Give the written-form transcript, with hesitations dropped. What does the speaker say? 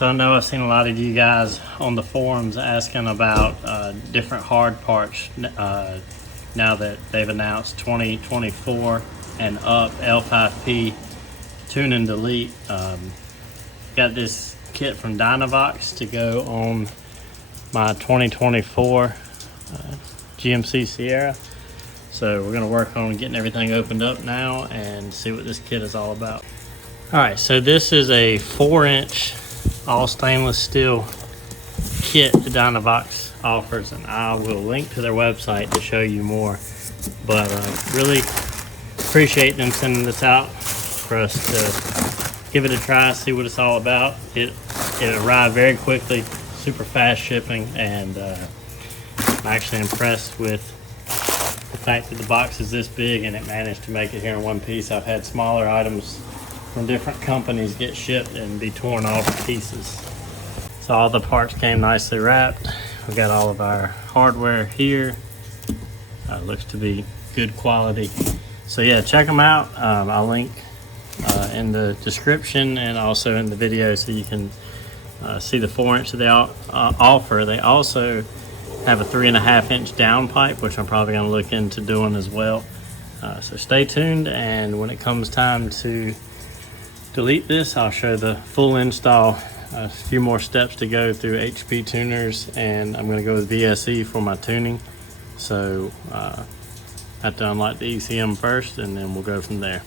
So I know I've seen a lot of you guys on the forums asking about different hard parts now that they've announced 2024 and up L5P tune and delete. Got this kit from Duramax to go on my 2024 GMC Sierra. So we're gonna work on getting everything opened up now and see what this kit is all about. All right, so this is a 4-inch all stainless steel kit that Duramax offers, and I will link to their website to show you more. But really appreciate them sending this out for us to give it a try, see what it's all about. It arrived very quickly, super fast shipping, and I'm actually impressed with the fact that the box is this big and it managed to make it here in one piece. I've had smaller items from different companies get shipped and be torn off to pieces. So all the parts came nicely wrapped. We got all of our hardware here. Looks to be good quality. So yeah, check them out. I'll link in the description and also in the video so you can see the 4-inch that they offer. They also have a 3.5-inch down pipe, which I'm probably going to look into doing as well. So stay tuned, and when it comes time to delete this, I'll show the full install. A few more steps to go through HP tuners, and I'm going to go with VSE for my tuning. So I have to unlock the ECM first, and then we'll go from there.